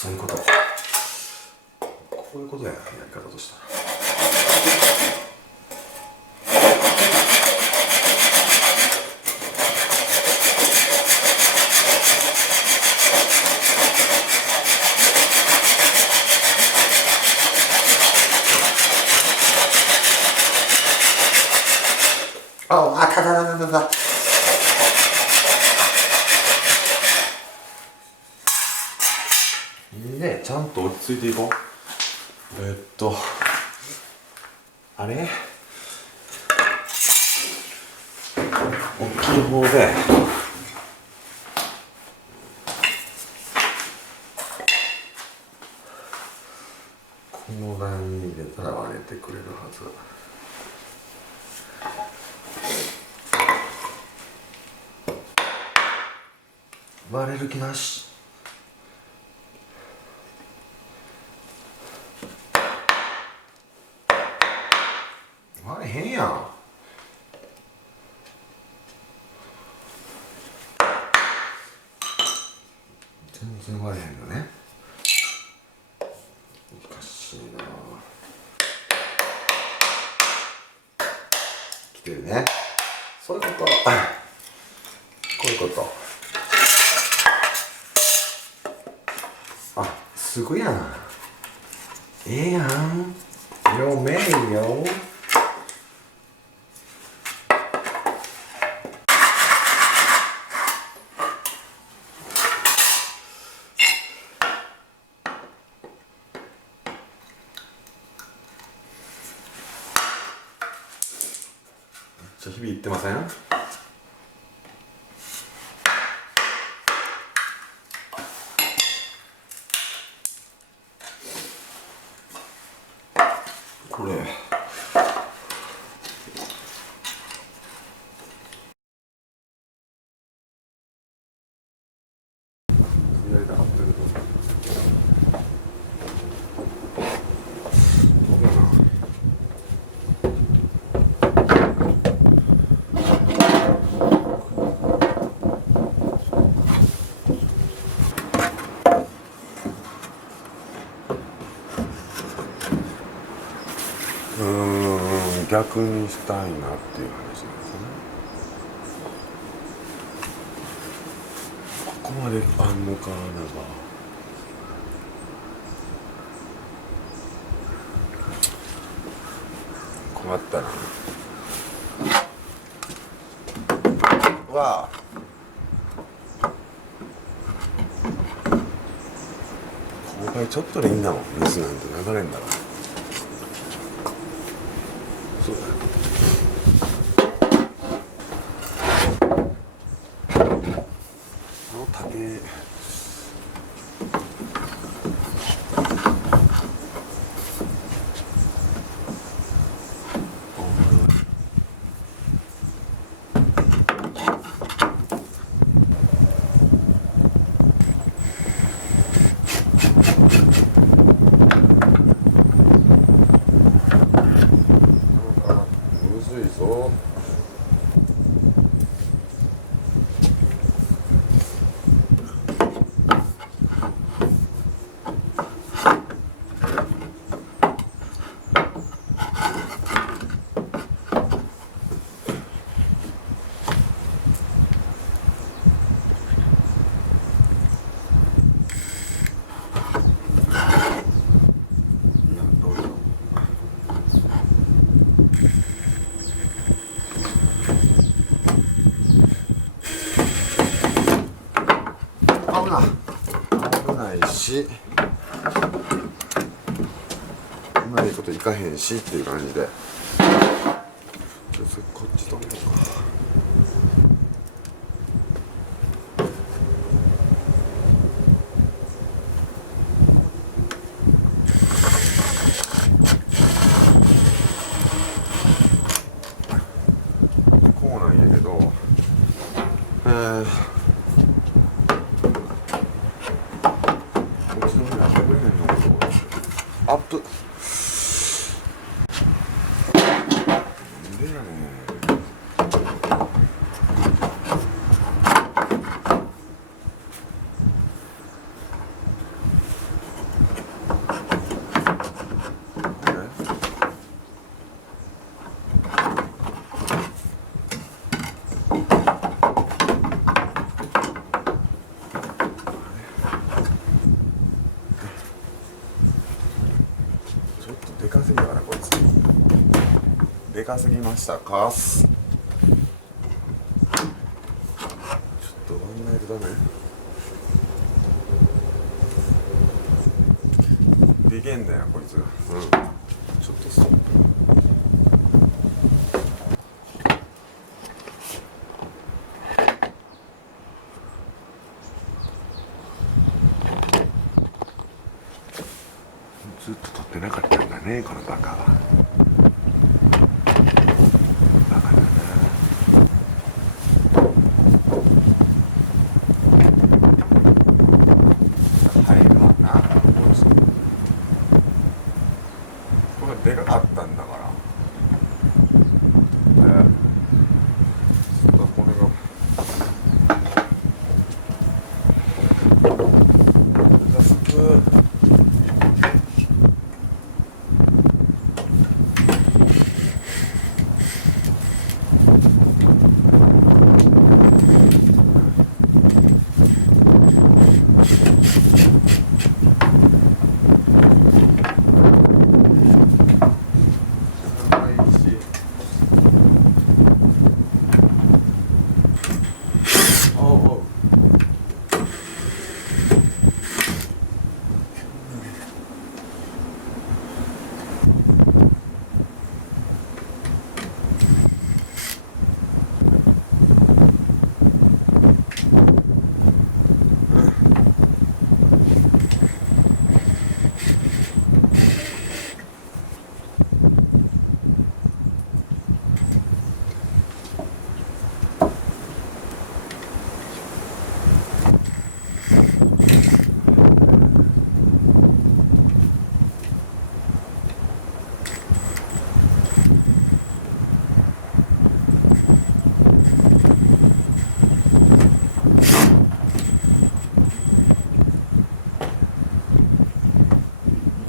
そういうこと、こういうことや、やり方としたら。あたたたたたた。ね、ちゃんと落ち着いていこう。あれ大きい方でこのラインに入れたら割れてくれるはず。割れる気なし。割れへんやん。全然割れへんのね。難しいな。来てるね。そういうこと。こういうこと。あ、すごいやん。ええやん。よめいよ。日々言ってません？これやりたかったけど逆にしたいなっていう話なんですよね。ここまであんのかなが困ったな。わあ、勾配ちょっとでいいんだもん。水なんて流れんだから。そうだよ。竹むずいぞ。危ないし、うまいこといかへんしっていう感じで、ちょっとこっちとめようか。こうなんやけど、アップなんでやねん。でかすぎたかなこいつ。でかすぎましたかす。ちょっと割んないとダメ。でけんだよこいつ。ちょっとストップ。ずっと撮ってなかったんだねこのバカは。バカだな。入るわな。これでかかったんだから。これが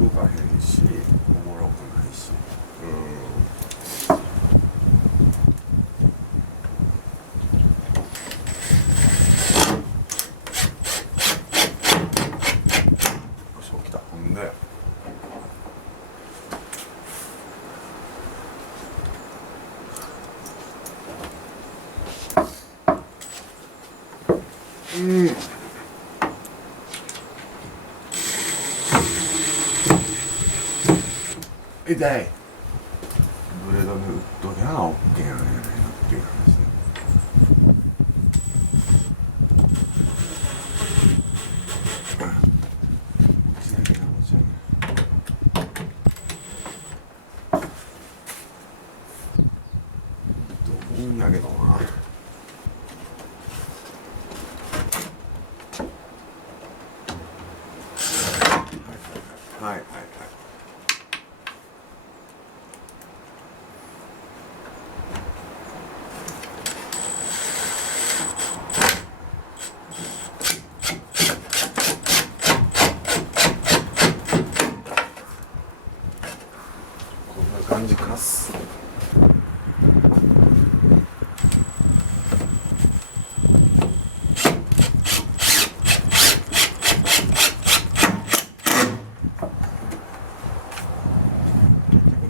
動かへんし、おもろくないし。そうきた。ほんで。痛い。ブレードに打っときゃ OK なんじゃないのっていう話で。持ち上げな持ち上げ。いいんやけどな。はいはいはい。こんな感じかっす。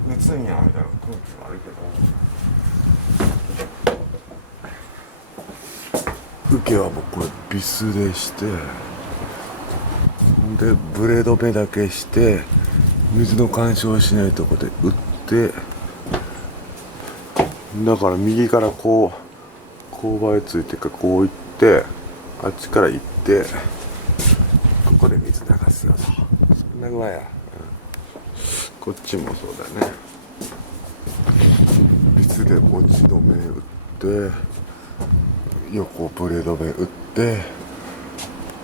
熱んやみたいな空気はあるけど、受けは僕これビスでして、でブレード目だけして水の干渉しないとこで打って、だから右からこう勾配ついてかこう行ってあっちから行ってここで水流すよと、そんな具合や、こっちもそうだね。ビスで落ち止め打って横ブレード目打って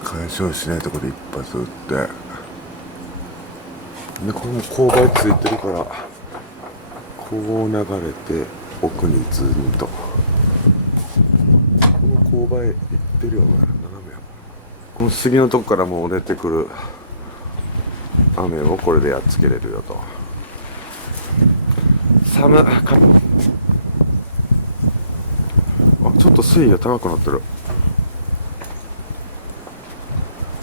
干渉しないとこで一発打って、でこの勾配ついてるからこう流れて奥にズンと、この勾配いってるよな、斜めや。この杉のとこからもう出てくる雨をこれでやっつけれるよと。寒っ。あ、ちょっと水位が高くなってる。